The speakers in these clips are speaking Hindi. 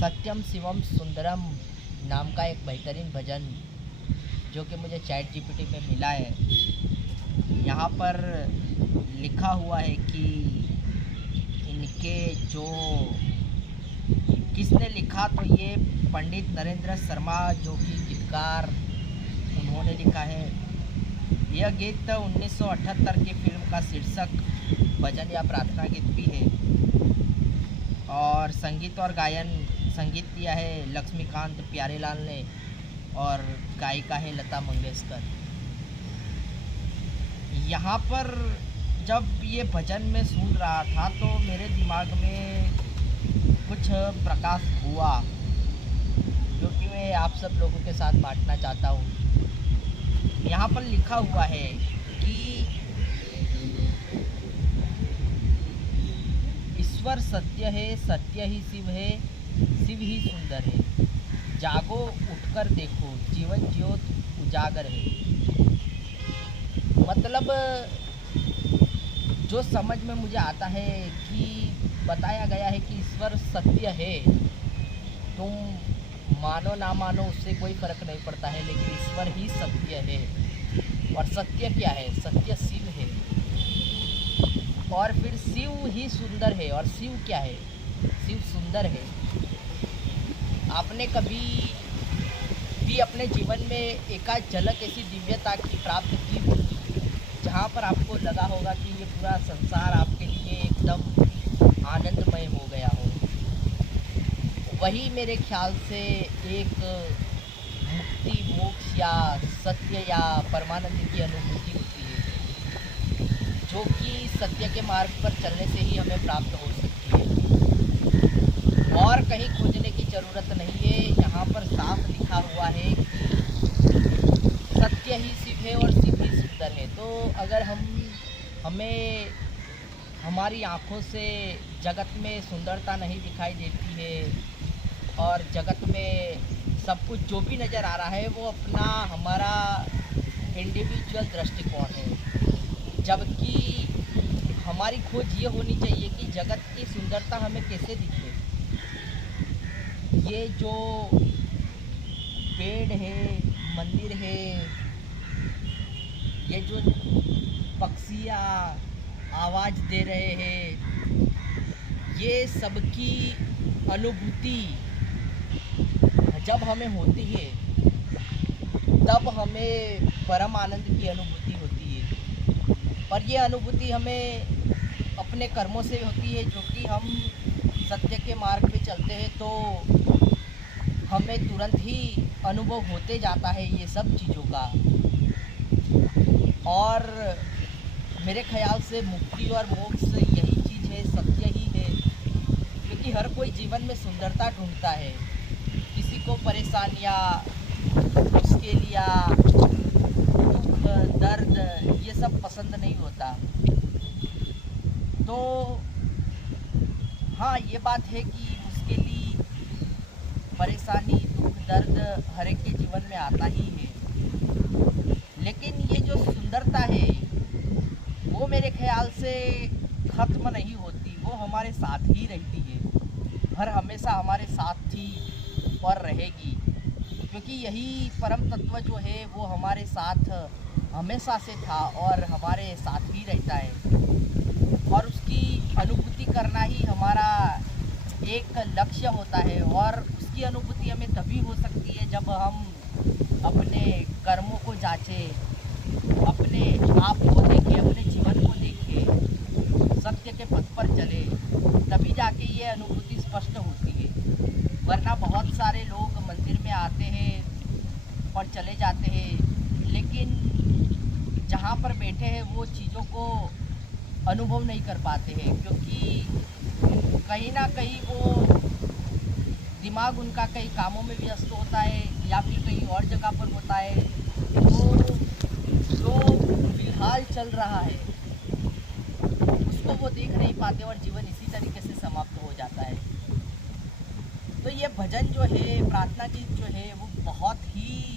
सत्यम शिवम सुंदरम नाम का एक बेहतरीन भजन जो कि मुझे चैट जीपीटी पे मिला है। यहाँ पर लिखा हुआ है कि इनके जो किसने लिखा, तो ये पंडित नरेंद्र शर्मा जो कि गीतकार, उन्होंने लिखा है। यह गीत 1978 की फिल्म का शीर्षक भजन या प्रार्थना गीत भी है और संगीत और गायन संगीत दिया है लक्ष्मीकांत प्यारेलाल ने और गायिका है लता मंगेशकर। यहाँ पर जब ये भजन मैं सुन रहा था तो मेरे दिमाग में कुछ प्रकाश हुआ जो कि मैं आप सब लोगों के साथ बांटना चाहता हूँ। यहाँ पर लिखा हुआ है कि ईश्वर सत्य है, सत्य ही शिव है, शिव ही सुंदर है, जागो उठकर देखो, जीवन ज्योत उजागर है। मतलब जो समझ में मुझे आता है कि बताया गया है कि ईश्वर सत्य है। तुम मानो ना मानो उससे कोई फर्क नहीं पड़ता है, लेकिन ईश्वर ही सत्य है। और सत्य क्या है? सत्य शिव है। और फिर शिव ही सुंदर है। और शिव क्या है? शिव सुंदर है। आपने कभी भी अपने जीवन में एकाध झलक ऐसी दिव्यता की प्राप्त की होगी जहाँ पर आपको लगा होगा कि ये पूरा संसार आपके लिए एकदम आनंदमय हो गया हो। वही मेरे ख्याल से एक मुक्ति, मोक्ष या सत्य या परमानंद की अनुभूति होती है जो कि सत्य के मार्ग पर चलने से ही हमें प्राप्त हो सकती है और कहीं खोजने की ज़रूरत नहीं है। यहाँ पर साफ लिखा हुआ है कि सत्य ही शिव है और शिव ही सुंदर है। तो अगर हमें हमारी आँखों से जगत में सुंदरता नहीं दिखाई देती है और जगत में सब कुछ जो भी नज़र आ रहा है वो अपना हमारा इंडिविजुअल दृष्टिकोण है, जबकि हमारी खोज ये होनी चाहिए कि जगत की सुंदरता हमें कैसे दिखे। ये जो पेड़ है, मंदिर है, ये जो पक्षियाँ आवाज़ दे रहे हैं, ये सबकी अनुभूति जब हमें होती है तब हमें परम आनंद की अनुभूति होती है। और ये अनुभूति हमें अपने कर्मों से होती है, जो कि हम सत्य के मार्ग पे चलते हैं तो हमें तुरंत ही अनुभव होते जाता है ये सब चीज़ों का। और मेरे ख्याल से मुक्ति और मोक्ष यही चीज़ है, सत्य ही है, क्योंकि हर कोई जीवन में सुंदरता ढूंढता है। किसी को परेशानियाँ, मुश्किलियाँ, दुख, दर्द ये सब पसंद नहीं होता। तो हाँ, ये बात है कि मुश्किल, परेशानी, दुख, दर्द हर एक के जीवन में आता ही है, लेकिन ये जो सुंदरता है वो मेरे ख्याल से ख़त्म नहीं होती, वो हमारे साथ ही रहती है, हर हमेशा हमारे साथ थी और रहेगी, क्योंकि यही परम तत्व जो है वो हमारे साथ हमेशा से था और हमारे साथ ही रहता है। और उसकी अनुभूति करना ही हमारा एक लक्ष्य होता है। और उसकी अनुभूति हमें तभी हो सकती है जब हम अपने कर्मों को जांचें, अपने आप को देखें, अपने जीवन को देखें, सत्य के पथ पर चले, तभी जाके ये अनुभूति स्पष्ट होती है। वरना बहुत सारे लोग मंदिर में आते हैं और चले जाते हैं, लेकिन जहाँ पर बैठे हैं वो चीज़ों को अनुभव नहीं कर पाते हैं, क्योंकि कहीं ना कहीं वो दिमाग उनका कई कामों में व्यस्त होता है या फिर कहीं और जगह पर होता है। तो जो फिलहाल चल रहा है उसको वो देख नहीं पाते और जीवन इसी तरीके से समाप्त हो जाता है। तो ये भजन जो है, प्रार्थना गीत जो है, वो बहुत ही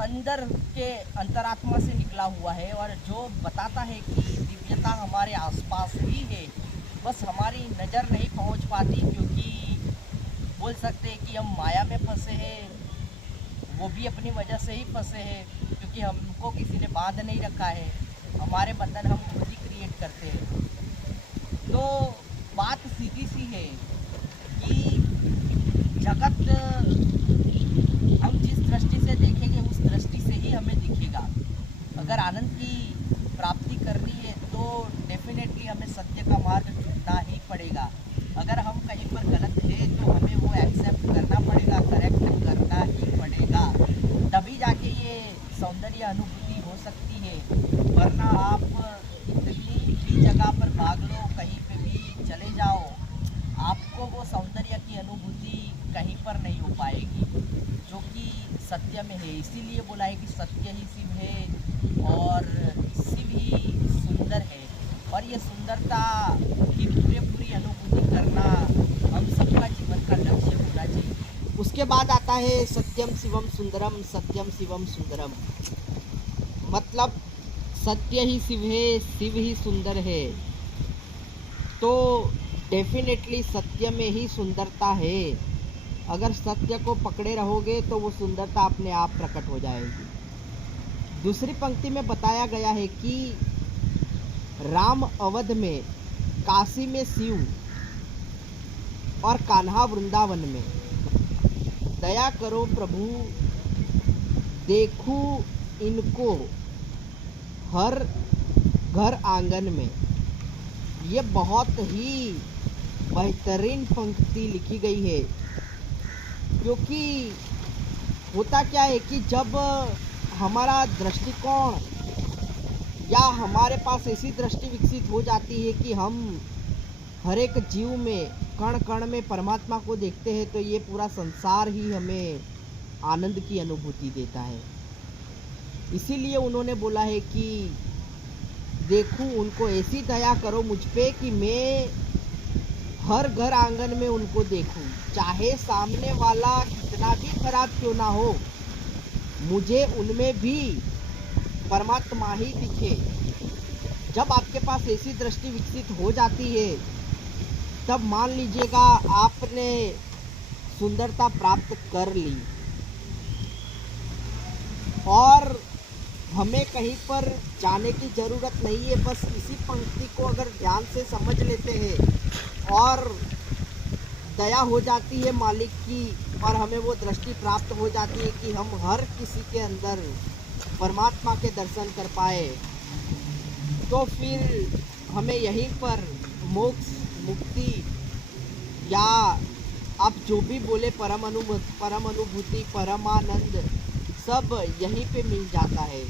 अंदर के अंतरात्मा से निकला हुआ है और जो बताता है कि दिव्यता हमारे आसपास ही है बस हमारी नज़र नहीं पहुंच पाती, क्योंकि बोल सकते हैं कि हम माया में फंसे हैं। वो भी अपनी वजह से ही फंसे हैं, क्योंकि हमको किसी ने बांध नहीं रखा है। हमारे बंधन हम खुद ही क्रिएट करते हैं। तो बात सीधी सी है कि जगत हम जिस दृष्टि से देखेंगे उस दृष्टि से ही हमें दिखेगा। अगर आनंद की प्राप्ति करनी है तो डेफिनेटली हमें सत्य का मार्ग चुनना ही पड़ेगा। अगर हम कहीं पर गलत है तो हमें वो एक्सेप्ट करना पड़ेगा, करेक्ट करना ही पड़ेगा, तभी जाके ये सौंदर्य अनुभूति हो सकती है। वरना आप कितनी भी जगह पर भाग लो, कहीं पे भी चले जाओ, आपको वो सौंदर्य की अनुभूति कहीं पर नहीं हो पाएगी जो कि सत्य में है। इसीलिए बोला है कि सत्य ही शिव है और शिव ही सुंदर है। और ये सुंदरता की पूरी अनुभूति करना हम सबका जीवन का लक्ष्य होना चाहिए। उसके बाद आता है सत्यम शिवम सुंदरम, सत्यम शिवम सुंदरम। मतलब सत्य ही शिव है, शिव ही सुंदर है। तो डेफिनेटली सत्य में ही सुंदरता है। अगर सत्य को पकड़े रहोगे तो वो सुंदरता अपने आप प्रकट हो जाएगी। दूसरी पंक्ति में बताया गया है कि राम अवध में, काशी में शिव और कान्हा वृंदावन में। दया करो प्रभु देखूं इनको हर घर आंगन में। ये बहुत ही बेहतरीन पंक्ति लिखी गई है, क्योंकि होता क्या है कि जब हमारा दृष्टिकोण या हमारे पास ऐसी दृष्टि विकसित हो जाती है कि हम हर एक जीव में, कण कण में परमात्मा को देखते हैं, तो ये पूरा संसार ही हमें आनंद की अनुभूति देता है। इसीलिए उन्होंने बोला है कि देखूं उनको, ऐसी दया करो मुझ पे कि मैं हर घर आंगन में उनको देखूं। चाहे सामने वाला कितना भी खराब क्यों ना हो, मुझे उनमें भी परमात्मा ही दिखे। जब आपके पास ऐसी दृष्टि विकसित हो जाती है, तब मान लीजिएगा आपने सुंदरता प्राप्त कर ली। और हमें कहीं पर जाने की ज़रूरत नहीं है, बस इसी पंक्ति को अगर ध्यान से समझ लेते हैं और दया हो जाती है मालिक की, और हमें वो दृष्टि प्राप्त हो जाती है कि हम हर किसी के अंदर परमात्मा के दर्शन कर पाए, तो फिर हमें यहीं पर मोक्ष, मुक्ति, या आप जो भी बोले परम अनुभूति, परमानंद, सब यहीं पे मिल जाता है।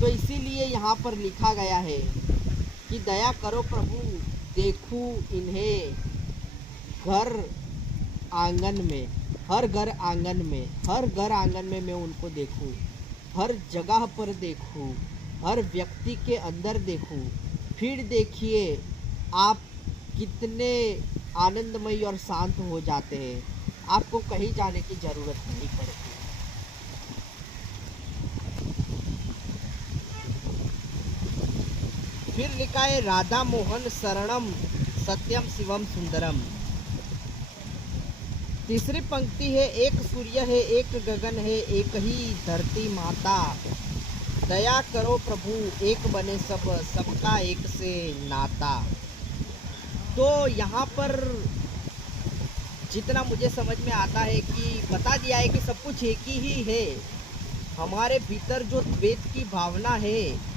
तो इसीलिए यहाँ पर लिखा गया है कि दया करो प्रभु देखूं इन्हें घर आंगन में, हर घर आंगन में, हर घर आंगन में मैं उनको देखूं, हर जगह पर देखूं, हर व्यक्ति के अंदर देखूं। फिर देखिए आप कितने आनंदमय और शांत हो जाते हैं, आपको कहीं जाने की ज़रूरत नहीं पड़ती। फिर लिखा है राधा मोहन शरणम सत्यम शिवम सुंदरम। तीसरी पंक्ति है एक सूर्य है, एक गगन है, एक ही धरती माता। दया करो प्रभु एक बने सब, सबका एक से नाता। तो यहाँ पर जितना मुझे समझ में आता है कि बता दिया है कि सब कुछ एक ही है। हमारे भीतर जो द्वैत की भावना है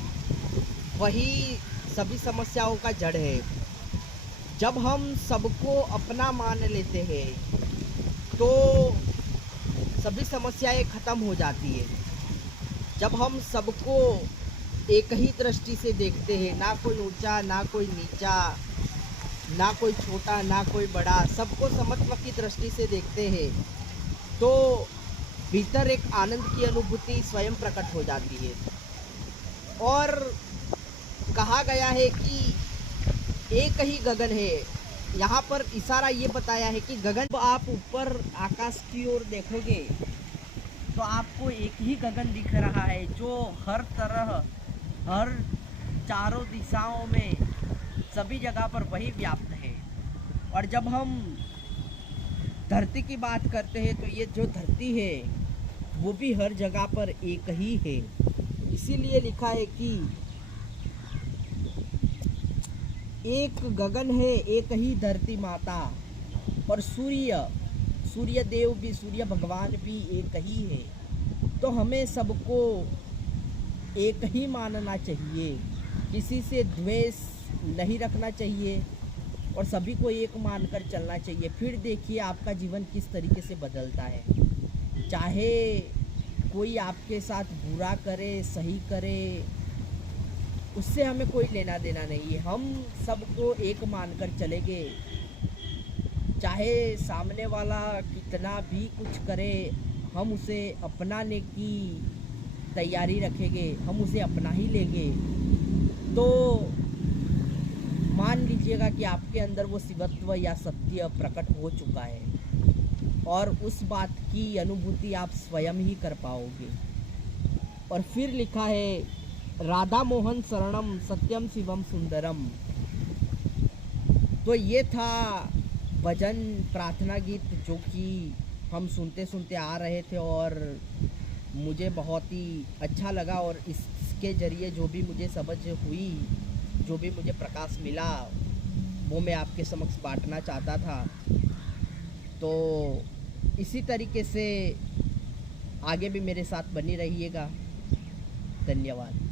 वही सभी समस्याओं का जड़ है। जब हम सबको अपना मान लेते हैं तो सभी समस्याएं खत्म हो जाती है। जब हम सबको एक ही दृष्टि से देखते हैं, ना कोई ऊंचा ना कोई नीचा, ना कोई छोटा ना कोई बड़ा, सबको समत्व की दृष्टि से देखते हैं, तो भीतर एक आनंद की अनुभूति स्वयं प्रकट हो जाती है। और कहा गया है कि एक ही गगन है। यहाँ पर इशारा ये बताया है कि गगन, आप ऊपर आकाश की ओर देखोगे तो आपको एक ही गगन दिख रहा है जो हर तरह, हर चारों दिशाओं में सभी जगह पर वही व्याप्त है। और जब हम धरती की बात करते हैं तो ये जो धरती है वो भी हर जगह पर एक ही है। इसीलिए लिखा है कि एक गगन है, एक ही धरती माता, और सूर्य देव भी, सूर्य भगवान भी एक ही है। तो हमें सबको एक ही मानना चाहिए, किसी से द्वेष नहीं रखना चाहिए और सभी को एक मानकर चलना चाहिए। फिर देखिए आपका जीवन किस तरीके से बदलता है। चाहे कोई आपके साथ बुरा करे, सही करे, उससे हमें कोई लेना देना नहीं है। हम सबको एक मानकर चलेंगे, चाहे सामने वाला कितना भी कुछ करे, हम उसे अपनाने की तैयारी रखेंगे, हम उसे अपना ही लेंगे। तो मान लीजिएगा कि आपके अंदर वो शिवत्व या सत्य प्रकट हो चुका है और उस बात की अनुभूति आप स्वयं ही कर पाओगे। और फिर लिखा है राधा मोहन शरणम सत्यम शिवम सुंदरम। तो ये था भजन प्रार्थना गीत जो कि हम सुनते सुनते आ रहे थे और मुझे बहुत ही अच्छा लगा। और इसके ज़रिए जो भी मुझे समझ हुई, जो भी मुझे प्रकाश मिला, वो मैं आपके समक्ष बांटना चाहता था। तो इसी तरीके से आगे भी मेरे साथ बनी रहिएगा। धन्यवाद।